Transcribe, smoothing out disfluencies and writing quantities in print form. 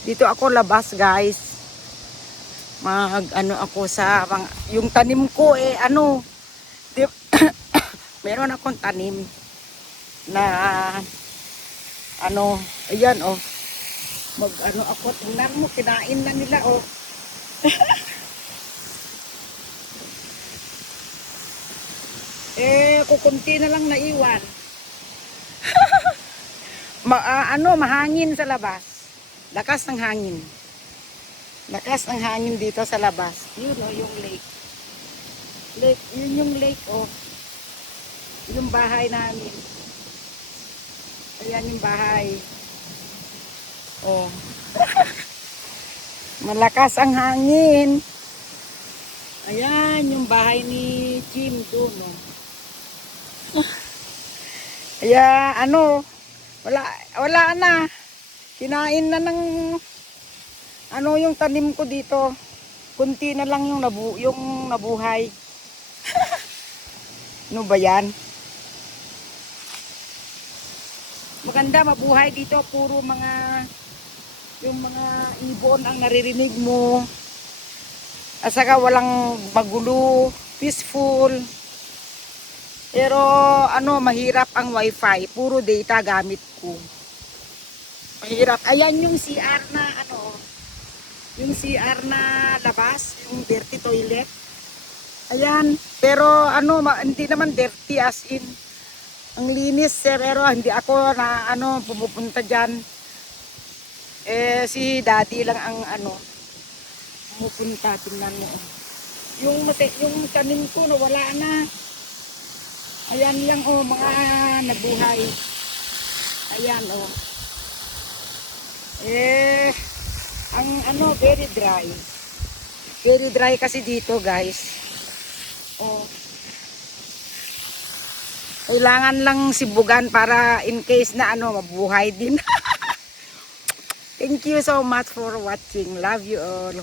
Dito ako labas, guys. Ano ako sa yung tanim ko di, meron akong tanim na ayan ako, tingnan mo, kinain na nila kukunti na lang naiwan. Mahangin sa labas. Lakas ng hangin. Lakas ng hangin dito sa labas. Yun yung lake. Yun yung lake yung bahay namin. Ayan yung bahay. Malakas ang hangin. Ayan yung bahay ni Jim doon. Kaya wala na. Kinain na ng yung tanim ko dito. Kunti na lang yung nabuhay. Ano ba yan? Maganda mabuhay dito, puro yung mga ibon ang naririnig mo. At saka walang magulo, peaceful. Pero mahirap ang wifi, puro data gamit ko. Mahirap. Ayan yung CR na yung CR na labas, yung dirty toilet. Ayan, pero hindi naman dirty as in. Ang linis, pero hindi ako na pumupunta diyan. Si daddy lang ang pumupunta, tingnan mo. Yung tanim ko wala na. Ayan lang mga nabuhay. Ayan ang very dry. Very dry kasi dito, guys. Kailangan lang sibugan para in case na mabuhay din. Thank you so much for watching. Love you all.